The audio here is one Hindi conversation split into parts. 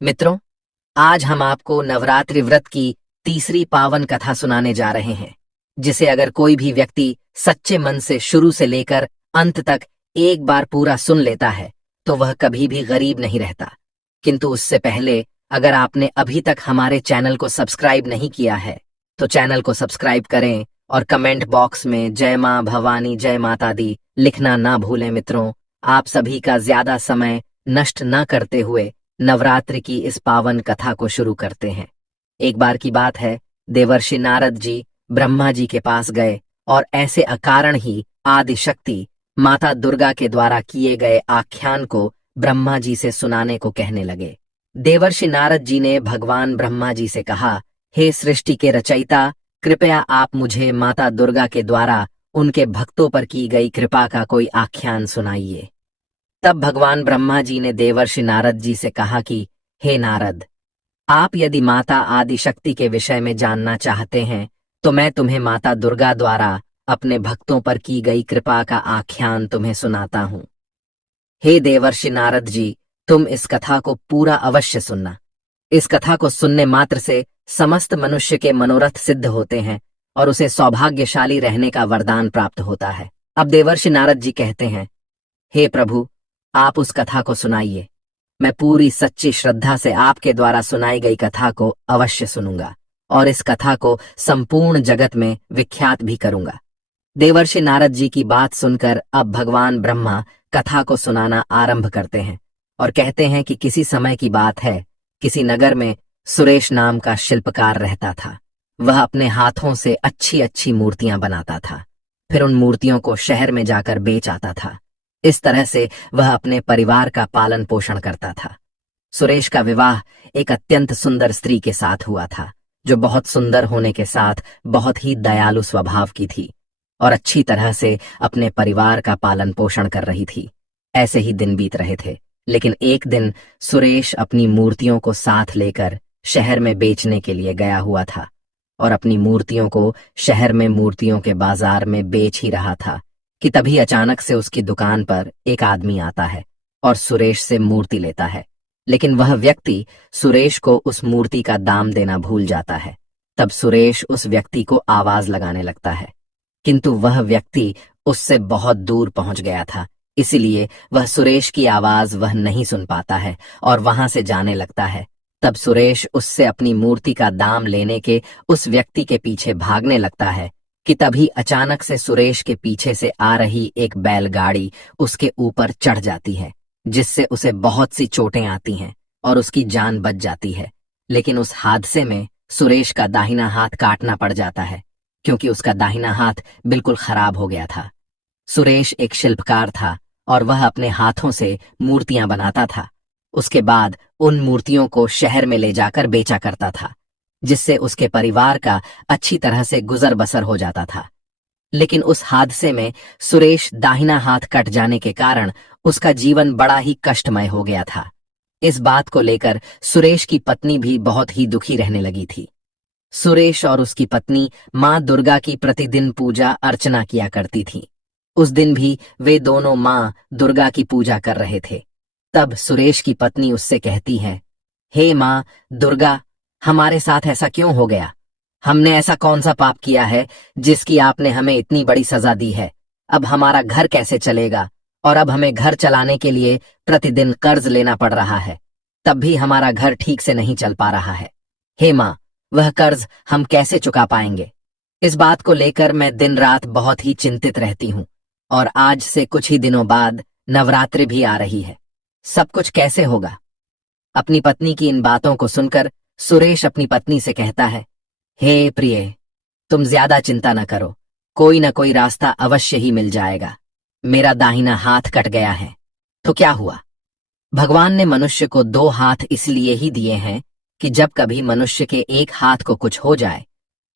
मित्रों, आज हम आपको नवरात्रि व्रत की तीसरी पावन कथा सुनाने जा रहे हैं, जिसे अगर कोई भी व्यक्ति सच्चे मन से शुरू से लेकर अंत तक एक बार पूरा सुन लेता है, तो वह कभी भी गरीब नहीं रहता। किंतु उससे पहले अगर आपने अभी तक हमारे चैनल को सब्सक्राइब नहीं किया है, तो चैनल को सब्सक्राइब करें और कमेंट बॉक्स में जय मां भवानी जय माता दी लिखना ना भूलें। मित्रों, आप सभी का ज्यादा समय नष्ट न करते हुए नवरात्रि की इस पावन कथा को शुरू करते हैं। एक बार की बात है, देवर्षि नारद जी ब्रह्मा जी के पास गए और ऐसे अकारण ही आदि शक्ति माता दुर्गा के द्वारा किए गए आख्यान को ब्रह्मा जी से सुनाने को कहने लगे। देवर्षि नारद जी ने भगवान ब्रह्मा जी से कहा, हे सृष्टि के रचयिता, कृपया आप मुझे माता दुर्गा के द्वारा उनके भक्तों पर की गई कृपा का कोई आख्यान सुनाइए। तब भगवान ब्रह्मा जी ने देवर्षि नारद जी से कहा कि हे नारद, आप यदि माता आदि शक्ति के विषय में जानना चाहते हैं, तो मैं तुम्हें माता दुर्गा द्वारा अपने भक्तों पर की गई कृपा का आख्यान तुम्हें सुनाता हूं। हे देवर्षि नारद जी, तुम इस कथा को पूरा अवश्य सुनना। इस कथा को सुनने मात्र से समस्त मनुष्य के मनोरथ सिद्ध होते हैं और उसे सौभाग्यशाली रहने का वरदान प्राप्त होता है। अब देवर्षि नारद जी कहते हैं, हे प्रभु, आप उस कथा को सुनाइए। मैं पूरी सच्ची श्रद्धा से आपके द्वारा सुनाई गई कथा को अवश्य सुनूंगा और इस कथा को संपूर्ण जगत में विख्यात भी करूंगा। देवर्षि नारद जी की बात सुनकर अब भगवान ब्रह्मा कथा को सुनाना आरंभ करते हैं और कहते हैं कि किसी समय की बात है, किसी नगर में सुरेश नाम का शिल्पकार रहता था। वह अपने हाथों से अच्छी अच्छी मूर्तियां बनाता था, फिर उन मूर्तियों को शहर में जाकर बेच आता था। इस तरह से वह अपने परिवार का पालन पोषण करता था। सुरेश का विवाह एक अत्यंत सुंदर स्त्री के साथ हुआ था, जो बहुत सुंदर होने के साथ बहुत ही दयालु स्वभाव की थी और अच्छी तरह से अपने परिवार का पालन पोषण कर रही थी। ऐसे ही दिन बीत रहे थे, लेकिन एक दिन सुरेश अपनी मूर्तियों को साथ लेकर शहर में बेचने के लिए गया हुआ था और अपनी मूर्तियों को शहर में मूर्तियों के बाजार में बेच ही रहा था कि तभी अचानक से उसकी दुकान पर एक आदमी आता है और सुरेश से मूर्ति लेता है। लेकिन वह व्यक्ति सुरेश को उस मूर्ति का दाम देना भूल जाता है। तब सुरेश उस व्यक्ति को आवाज लगाने लगता है, किंतु वह व्यक्ति उससे बहुत दूर पहुंच गया था, इसलिए वह सुरेश की आवाज वह नहीं सुन पाता है और वहां से जाने लगता है। तब सुरेश उससे अपनी मूर्ति का दाम लेने के उस व्यक्ति के पीछे भागने लगता है कि तभी अचानक से सुरेश के पीछे से आ रही एक बैलगाड़ी उसके ऊपर चढ़ जाती है, जिससे उसे बहुत सी चोटें आती हैं और उसकी जान बच जाती है। लेकिन उस हादसे में सुरेश का दाहिना हाथ काटना पड़ जाता है, क्योंकि उसका दाहिना हाथ बिल्कुल खराब हो गया था। सुरेश एक शिल्पकार था और वह अपने हाथों से मूर्तियां बनाता था। उसके बाद उन मूर्तियों को शहर में ले जाकर बेचा करता था, जिससे उसके परिवार का अच्छी तरह से गुजर बसर हो जाता था। लेकिन उस हादसे में सुरेश दाहिना हाथ कट जाने के कारण उसका जीवन बड़ा ही कष्टमय हो गया था। इस बात को लेकर सुरेश की पत्नी भी बहुत ही दुखी रहने लगी थी। सुरेश और उसकी पत्नी मां दुर्गा की प्रतिदिन पूजा अर्चना किया करती थी। उस दिन भी वे दोनों मां दुर्गा की पूजा कर रहे थे। तब सुरेश की पत्नी उससे कहती है, हे मां दुर्गा, हमारे साथ ऐसा क्यों हो गया? हमने ऐसा कौन सा पाप किया है जिसकी आपने हमें इतनी बड़ी सजा दी है? अब हमारा घर कैसे चलेगा? और अब हमें घर चलाने के लिए प्रतिदिन कर्ज लेना पड़ रहा है, तब भी हमारा घर ठीक से नहीं चल पा रहा है। हे मां, वह कर्ज हम कैसे चुका पाएंगे? इस बात को लेकर मैं दिन रात बहुत ही चिंतित रहती हूँ और आज से कुछ ही दिनों बाद नवरात्रि भी आ रही है। सब कुछ कैसे होगा? अपनी पत्नी की इन बातों को सुनकर सुरेश अपनी पत्नी से कहता है, हे प्रिय, तुम ज्यादा चिंता न करो, कोई न कोई रास्ता अवश्य ही मिल जाएगा। मेरा दाहिना हाथ कट गया है तो क्या हुआ? भगवान ने मनुष्य को दो हाथ इसलिए ही दिए हैं कि जब कभी मनुष्य के एक हाथ को कुछ हो जाए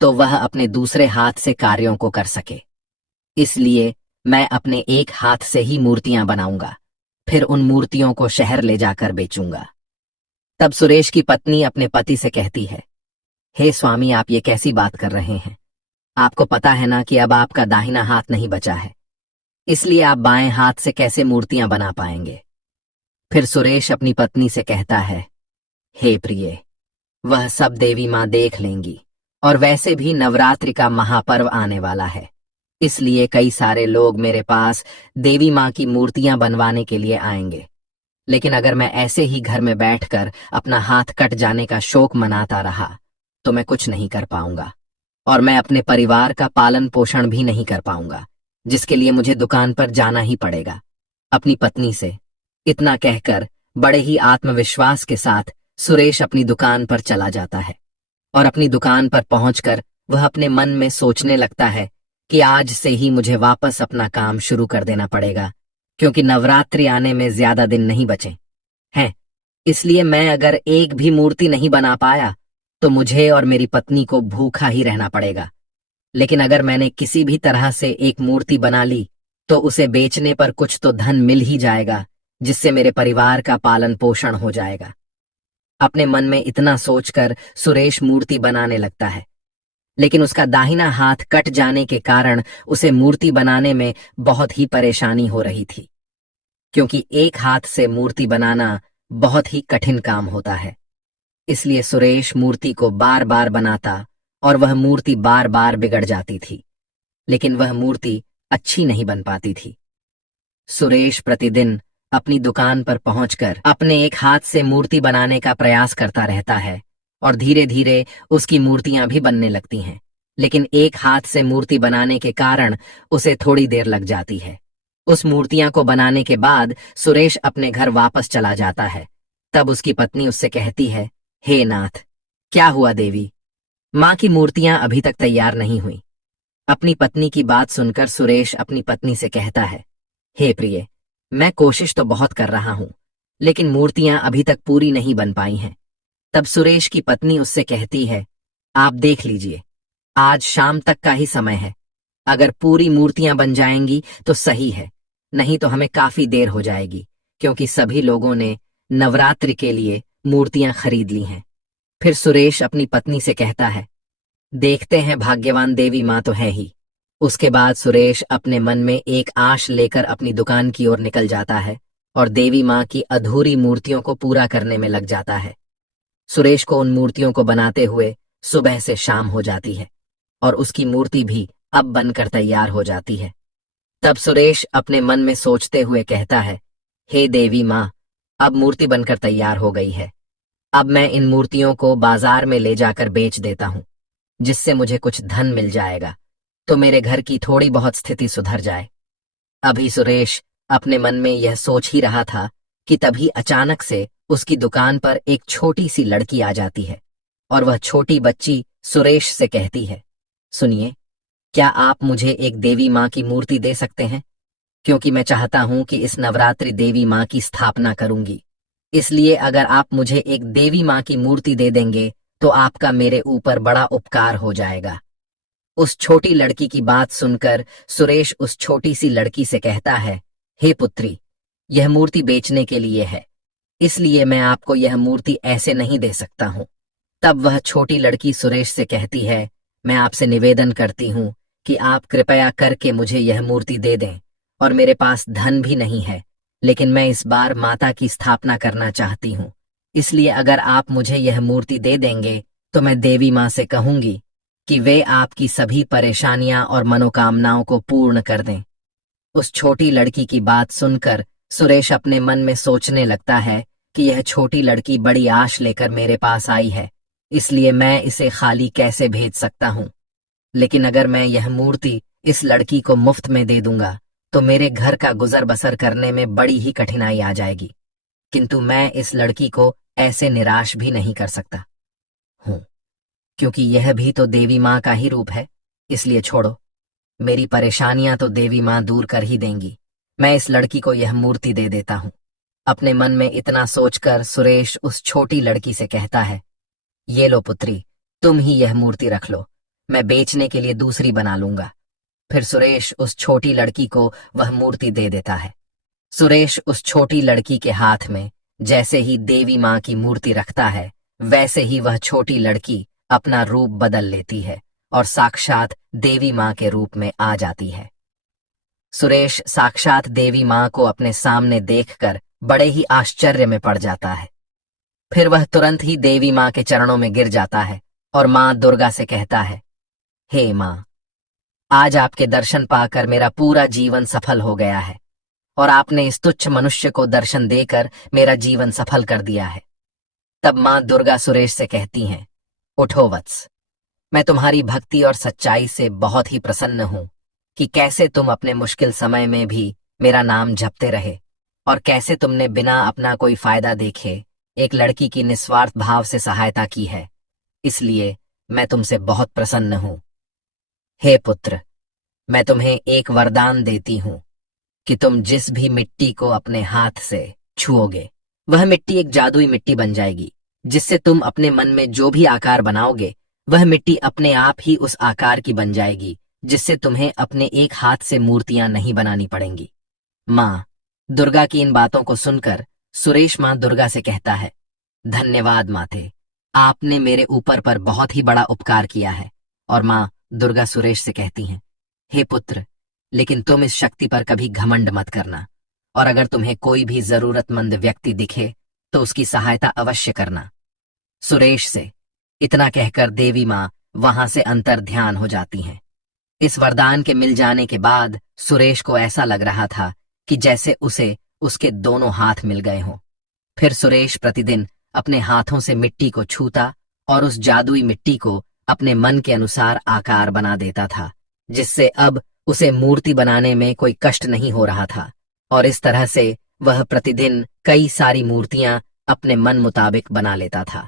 तो वह अपने दूसरे हाथ से कार्यों को कर सके। इसलिए मैं अपने एक हाथ से ही मूर्तियां बनाऊंगा, फिर उन मूर्तियों को शहर ले जाकर बेचूंगा। तब सुरेश की पत्नी अपने पति से कहती है, हे स्वामी, आप ये कैसी बात कर रहे हैं? आपको पता है ना कि अब आपका दाहिना हाथ नहीं बचा है, इसलिए आप बाएं हाथ से कैसे मूर्तियां बना पाएंगे? फिर सुरेश अपनी पत्नी से कहता है, हे प्रिय, वह सब देवी माँ देख लेंगी, और वैसे भी नवरात्रि का महापर्व आने वाला है, इसलिए कई सारे लोग मेरे पास देवी माँ की मूर्तियां बनवाने के लिए आएंगे। लेकिन अगर मैं ऐसे ही घर में बैठकर अपना हाथ कट जाने का शोक मनाता रहा तो मैं कुछ नहीं कर पाऊंगा, और मैं अपने परिवार का पालन पोषण भी नहीं कर पाऊंगा, जिसके लिए मुझे दुकान पर जाना ही पड़ेगा। अपनी पत्नी से इतना कहकर बड़े ही आत्मविश्वास के साथ सुरेश अपनी दुकान पर चला जाता है, और अपनी दुकान पर पहुंचकर वह अपने मन में सोचने लगता है कि आज से ही मुझे वापस अपना काम शुरू कर देना पड़ेगा, क्योंकि नवरात्रि आने में ज्यादा दिन नहीं बचे हैं। इसलिए मैं अगर एक भी मूर्ति नहीं बना पाया तो मुझे और मेरी पत्नी को भूखा ही रहना पड़ेगा। लेकिन अगर मैंने किसी भी तरह से एक मूर्ति बना ली तो उसे बेचने पर कुछ तो धन मिल ही जाएगा, जिससे मेरे परिवार का पालन पोषण हो जाएगा। अपने मन में इतना सोचकर सुरेश मूर्ति बनाने लगता है, लेकिन उसका दाहिना हाथ कट जाने के कारण उसे मूर्ति बनाने में बहुत ही परेशानी हो रही थी, क्योंकि एक हाथ से मूर्ति बनाना बहुत ही कठिन काम होता है। इसलिए सुरेश मूर्ति को बार बार बनाता और वह मूर्ति बार बार बिगड़ जाती थी, लेकिन वह मूर्ति अच्छी नहीं बन पाती थी। सुरेश प्रतिदिन अपनी दुकान पर पहुंचकर अपने एक हाथ से मूर्ति बनाने का प्रयास करता रहता है, और धीरे धीरे उसकी मूर्तियां भी बनने लगती हैं, लेकिन एक हाथ से मूर्ति बनाने के कारण उसे थोड़ी देर लग जाती है। उस मूर्तियां को बनाने के बाद सुरेश अपने घर वापस चला जाता है। तब उसकी पत्नी उससे कहती है, हे नाथ, क्या हुआ देवी? माँ की मूर्तियां अभी तक तैयार नहीं हुई। अपनी पत्नी की बात सुनकर सुरेश अपनी पत्नी से कहता है, हे प्रिय, मैं कोशिश तो बहुत कर रहा हूं, लेकिन मूर्तियां अभी तक पूरी नहीं बन पाई हैं। तब सुरेश की पत्नी उससे कहती है, आप देख लीजिए, आज शाम तक का ही समय है। अगर पूरी मूर्तियां बन जाएंगी तो सही है, नहीं तो हमें काफी देर हो जाएगी, क्योंकि सभी लोगों ने नवरात्रि के लिए मूर्तियां खरीद ली हैं। फिर सुरेश अपनी पत्नी से कहता है, देखते हैं, भाग्यवान देवी माँ तो है ही। उसके बाद सुरेश अपने मन में एक आश लेकर अपनी दुकान की ओर निकल जाता है और देवी माँ की अधूरी मूर्तियों को पूरा करने में लग जाता है। सुरेश को उन मूर्तियों को बनाते हुए सुबह से शाम हो जाती है, और उसकी मूर्ति भी अब बनकर तैयार हो जाती है। तब सुरेश अपने मन में सोचते हुए कहता है, हे देवी माँ, अब मूर्ति बनकर तैयार हो गई है। अब मैं इन मूर्तियों को बाजार में ले जाकर बेच देता हूँ, जिससे मुझे कुछ धन मिल जाएगा, तो मेरे घर की थोड़ी बहुत स्थिति सुधर जाए। अभी सुरेश अपने मन में यह सोच ही रहा था कि तभी अचानक से उसकी दुकान पर एक छोटी सी लड़की आ जाती है, और वह छोटी बच्ची सुरेश से कहती है, सुनिए, क्या आप मुझे एक देवी माँ की मूर्ति दे सकते हैं? क्योंकि मैं चाहता हूं कि इस नवरात्रि देवी माँ की स्थापना करूंगी। इसलिए अगर आप मुझे एक देवी माँ की मूर्ति दे देंगे तो आपका मेरे ऊपर बड़ा उपकार हो जाएगा। उस छोटी लड़की की बात सुनकर सुरेश उस छोटी सी लड़की से कहता है, हे पुत्री, यह मूर्ति बेचने के लिए है, इसलिए मैं आपको यह मूर्ति ऐसे नहीं दे सकता हूँ। तब वह छोटी लड़की सुरेश से कहती है, मैं आपसे निवेदन करती हूँ कि आप कृपया करके मुझे यह मूर्ति दे दें, और मेरे पास धन भी नहीं है, लेकिन मैं इस बार माता की स्थापना करना चाहती हूँ। इसलिए अगर आप मुझे यह मूर्ति दे देंगे तो मैं देवी माँ से कहूंगी कि वे आपकी सभी परेशानियां और मनोकामनाओं को पूर्ण कर दें। उस छोटी लड़की की बात सुनकर सुरेश अपने मन में सोचने लगता है कि यह छोटी लड़की बड़ी आश लेकर मेरे पास आई है, इसलिए मैं इसे खाली कैसे भेज सकता हूँ। लेकिन अगर मैं यह मूर्ति इस लड़की को मुफ्त में दे दूंगा तो मेरे घर का गुजर बसर करने में बड़ी ही कठिनाई आ जाएगी, किंतु मैं इस लड़की को ऐसे निराश भी नहीं कर सकता हूँ, क्योंकि यह भी तो देवी माँ का ही रूप है। इसलिए छोड़ो, मेरी परेशानियां तो देवी माँ दूर कर ही देंगी। मैं इस लड़की को यह मूर्ति दे देता हूँ। अपने मन में इतना सोचकर सुरेश उस छोटी लड़की से कहता है, ये लो पुत्री, तुम ही यह मूर्ति रख लो, मैं बेचने के लिए दूसरी बना लूंगा। फिर सुरेश उस छोटी लड़की को वह मूर्ति दे देता है। सुरेश उस छोटी लड़की के हाथ में जैसे ही देवी माँ की मूर्ति रखता है, वैसे ही वह छोटी लड़की अपना रूप बदल लेती है और साक्षात देवी माँ के रूप में आ जाती है। सुरेश साक्षात देवी माँ को अपने सामने देखकर बड़े ही आश्चर्य में पड़ जाता है। फिर वह तुरंत ही देवी माँ के चरणों में गिर जाता है और माँ दुर्गा से कहता है, हे माँ, आज आपके दर्शन पाकर मेरा पूरा जीवन सफल हो गया है और आपने इस तुच्छ मनुष्य को दर्शन देकर मेरा जीवन सफल कर दिया है। तब माँ दुर्गा सुरेश से कहती हैं, उठो वत्स, मैं तुम्हारी भक्ति और सच्चाई से बहुत ही प्रसन्न हूं कि कैसे तुम अपने मुश्किल समय में भी मेरा नाम जपते रहे और कैसे तुमने बिना अपना कोई फायदा देखे एक लड़की की निस्वार्थ भाव से सहायता की है। इसलिए मैं तुमसे बहुत प्रसन्न हूं। हे पुत्र, मैं तुम्हें एक वरदान देती हूं कि तुम जिस भी मिट्टी को अपने हाथ से छुओगे वह मिट्टी एक जादुई मिट्टी बन जाएगी, जिससे तुम अपने मन में जो भी आकार बनाओगे वह मिट्टी अपने आप ही उस आकार की बन जाएगी, जिससे तुम्हें अपने एक हाथ से मूर्तियां नहीं बनानी पड़ेंगी। माँ दुर्गा की इन बातों को सुनकर सुरेश माँ दुर्गा से कहता है, धन्यवाद माते, आपने मेरे ऊपर पर बहुत ही बड़ा उपकार किया है। और माँ दुर्गा सुरेश से कहती हैं, हे पुत्र, लेकिन तुम इस शक्ति पर कभी घमंड मत करना और अगर तुम्हें कोई भी जरूरतमंद व्यक्ति दिखे तो उसकी सहायता अवश्य करना। सुरेश से इतना कहकर देवी माँ वहां से अंतर ध्यान हो जाती हैं। इस वरदान के मिल जाने के बाद सुरेश को ऐसा लग रहा था कि जैसे उसे उसके दोनों हाथ मिल गए हों। फिर सुरेश प्रतिदिन अपने हाथों से मिट्टी को छूता और उस जादुई मिट्टी को अपने मन के अनुसार आकार बना देता था, जिससे अब उसे मूर्ति बनाने में कोई कष्ट नहीं हो रहा था और इस तरह से वह प्रतिदिन कई सारी मूर्तियां अपने मन मुताबिक बना लेता था।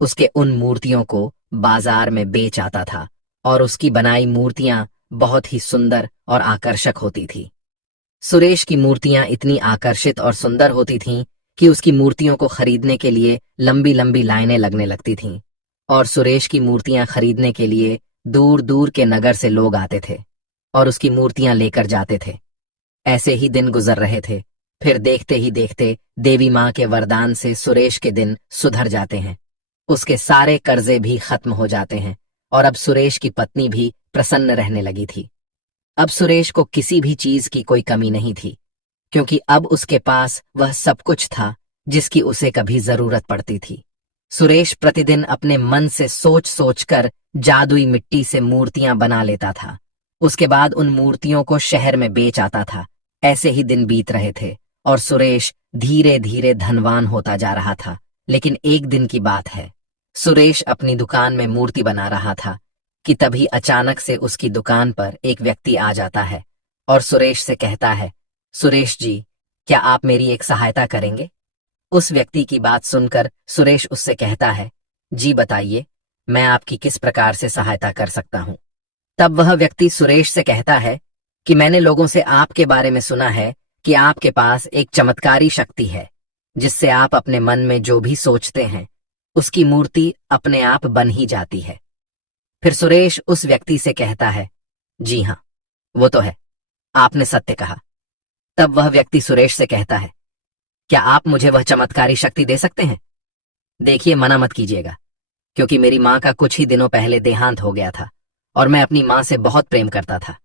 उसके उन मूर्तियों को बाजार में बेच आता था और उसकी बनाई मूर्तियां बहुत ही सुंदर और आकर्षक होती थी। सुरेश की मूर्तियां इतनी आकर्षित और सुंदर होती थीं कि उसकी मूर्तियों को खरीदने के लिए लंबी लंबी लाइनें लगने लगती थीं और सुरेश की मूर्तियां खरीदने के लिए दूर दूर के नगर से लोग आते थे और उसकी मूर्तियां लेकर जाते थे। ऐसे ही दिन गुजर रहे थे। फिर देखते ही देखते देवी माँ के वरदान से सुरेश के दिन सुधर जाते हैं। उसके सारे कर्जे भी खत्म हो जाते हैं और अब सुरेश की पत्नी भी प्रसन्न रहने लगी थी। अब सुरेश को किसी भी चीज की कोई कमी नहीं थी, क्योंकि अब उसके पास वह सब कुछ था जिसकी उसे कभी जरूरत पड़ती थी। सुरेश प्रतिदिन अपने मन से सोच सोच कर जादुई मिट्टी से मूर्तियां बना लेता था। उसके बाद उन मूर्तियों को शहर में बेच आता था। ऐसे ही दिन बीत रहे थे और सुरेश धीरे धीरे धनवान होता जा रहा था। लेकिन एक दिन की बात है, सुरेश अपनी दुकान में मूर्ति बना रहा था कि तभी अचानक से उसकी दुकान पर एक व्यक्ति आ जाता है और सुरेश से कहता है, सुरेश जी, क्या आप मेरी एक सहायता करेंगे? उस व्यक्ति की बात सुनकर सुरेश उससे कहता है, जी बताइए, मैं आपकी किस प्रकार से सहायता कर सकता हूँ। तब वह व्यक्ति सुरेश से कहता है कि मैंने लोगों से आपके बारे में सुना है कि आपके पास एक चमत्कारी शक्ति है जिससे आप अपने मन में जो भी सोचते हैं उसकी मूर्ति अपने आप बन ही जाती है। फिर सुरेश उस व्यक्ति से कहता है, जी हाँ, वो तो है, आपने सत्य कहा। तब वह व्यक्ति सुरेश से कहता है, क्या आप मुझे वह चमत्कारी शक्ति दे सकते हैं? देखिए, मना मत कीजिएगा, क्योंकि मेरी माँ का कुछ ही दिनों पहले देहांत हो गया था और मैं अपनी माँ से बहुत प्रेम करता था।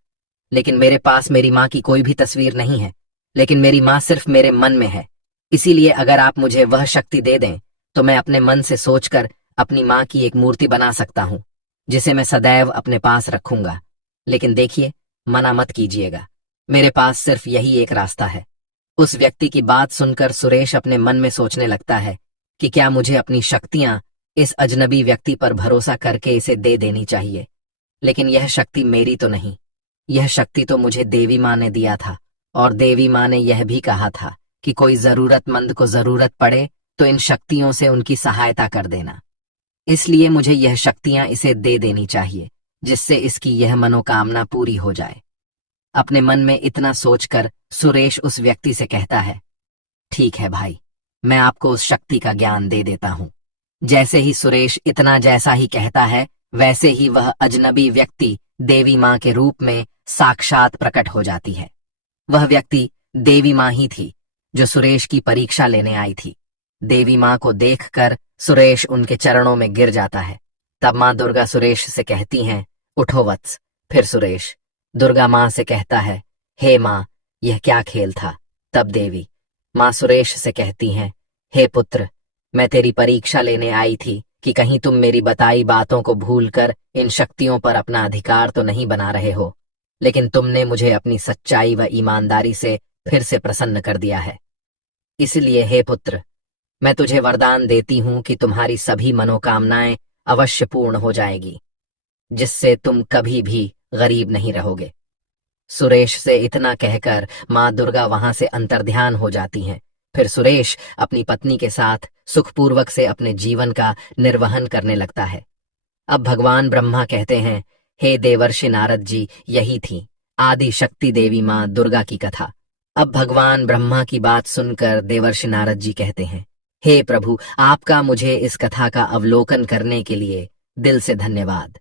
लेकिन मेरे पास मेरी माँ की कोई भी तस्वीर नहीं है, लेकिन मेरी माँ सिर्फ मेरे मन में है। इसीलिए अगर आप मुझे वह शक्ति दे दें तो मैं अपने मन से सोचकर अपनी माँ की एक मूर्ति बना सकता हूँ, जिसे मैं सदैव अपने पास रखूंगा। लेकिन देखिए, मना मत कीजिएगा, मेरे पास सिर्फ यही एक रास्ता है। उस व्यक्ति की बात सुनकर सुरेश अपने मन में सोचने लगता है कि क्या मुझे अपनी शक्तियां इस अजनबी व्यक्ति पर भरोसा करके इसे दे देनी चाहिए। लेकिन यह शक्ति मेरी तो नहीं, यह शक्ति तो मुझे देवी माँ ने दिया था और देवी माँ ने यह भी कहा था कि कोई जरूरतमंद को जरूरत पड़े तो इन शक्तियों से उनकी सहायता कर देना। इसलिए मुझे यह शक्तियां इसे दे देनी चाहिए, जिससे इसकी यह मनोकामना पूरी हो जाए। अपने मन में इतना सोचकर सुरेश उस व्यक्ति से कहता है, ठीक है भाई, मैं आपको उस शक्ति का ज्ञान दे देता हूं। जैसे ही सुरेश इतना जैसा ही कहता है, वैसे ही वह अजनबी व्यक्ति देवी माँ के रूप में साक्षात प्रकट हो जाती है। वह व्यक्ति देवी माँ ही थी जो सुरेश की परीक्षा लेने आई थी। देवी माँ को देखकर सुरेश उनके चरणों में गिर जाता है। तब माँ दुर्गा सुरेश से कहती हैं, उठो वत्स। फिर सुरेश दुर्गा माँ से कहता है, हे माँ, यह क्या खेल था? तब देवी माँ सुरेश से कहती हैं, हे पुत्र, मैं तेरी परीक्षा लेने आई थी कि कहीं तुम मेरी बताई बातों को भूलकर इन शक्तियों पर अपना अधिकार तो नहीं बना रहे हो। लेकिन तुमने मुझे अपनी सच्चाई व ईमानदारी से फिर से प्रसन्न कर दिया है। इसलिए हे पुत्र, मैं तुझे वरदान देती हूं कि तुम्हारी सभी मनोकामनाएं अवश्य पूर्ण हो जाएगी, जिससे तुम कभी भी गरीब नहीं रहोगे। सुरेश से इतना कहकर माँ दुर्गा वहां से अंतर्ध्यान हो जाती हैं। फिर सुरेश अपनी पत्नी के साथ सुखपूर्वक से अपने जीवन का निर्वहन करने लगता है। अब भगवान ब्रह्मा कहते हैं, हे देवर्षि नारद जी, यही थी आदि शक्ति देवी माँ दुर्गा की कथा। अब भगवान ब्रह्मा की बात सुनकर देवर्षि नारद जी कहते हैं, हे प्रभु, आपका मुझे इस कथा का अवलोकन करने के लिए दिल से धन्यवाद।